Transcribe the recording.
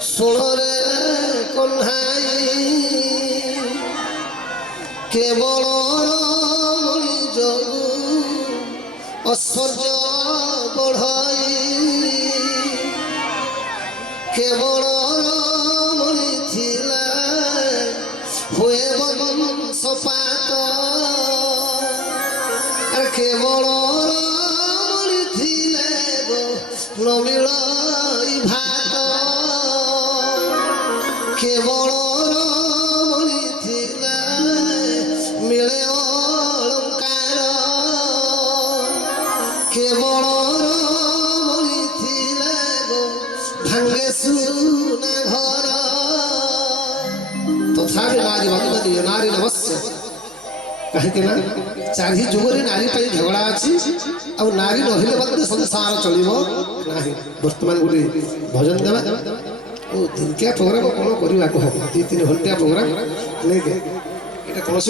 ଶୁଣରେ କହ୍ନାଇ କେବଳ ରମଣୀ ଯୋଗୁ ଐଶ୍ୱର୍ଯ୍ୟ ବଢ଼ାଇ କେବଳ ରମଣୀ ଥିଲା ହୁଏ ବଂଶପାତ କେବଳ ରମଣୀ ଥିଲେ ନମିଳଇ ଭାତ କେବଳ ରମଣୀ ଥିଲା ମିଳେ অলঙ্কার কেবল রমণী ଥିଲେ ভাঙ্গে সুনা ঘর তথাপি নারী বন্দনীୟ নারী নমস্য কাହିଁକି ନା ଚାରି ଯୁଗରେ ନାରୀ ପାଇଁ ଝଗଡ଼ା ଅଛି ଆଉ ନାରୀ ରହିଲେ ମଧ୍ୟ ସଂସାର ଚଳିବ ନାହିଁ। ବର୍ତ୍ତମାନ ଗୋଟେ ଭଜନ ଦେବା ଓ ଦିନକିଆ ପ୍ରୋଗ୍ରାମ କ'ଣ କରିବାକୁ ହବ 2-3 ଘଣ୍ଟିଆ ପ୍ରୋଗ୍ରାମ ନେଇକି ଏଇଟା କୌଣସି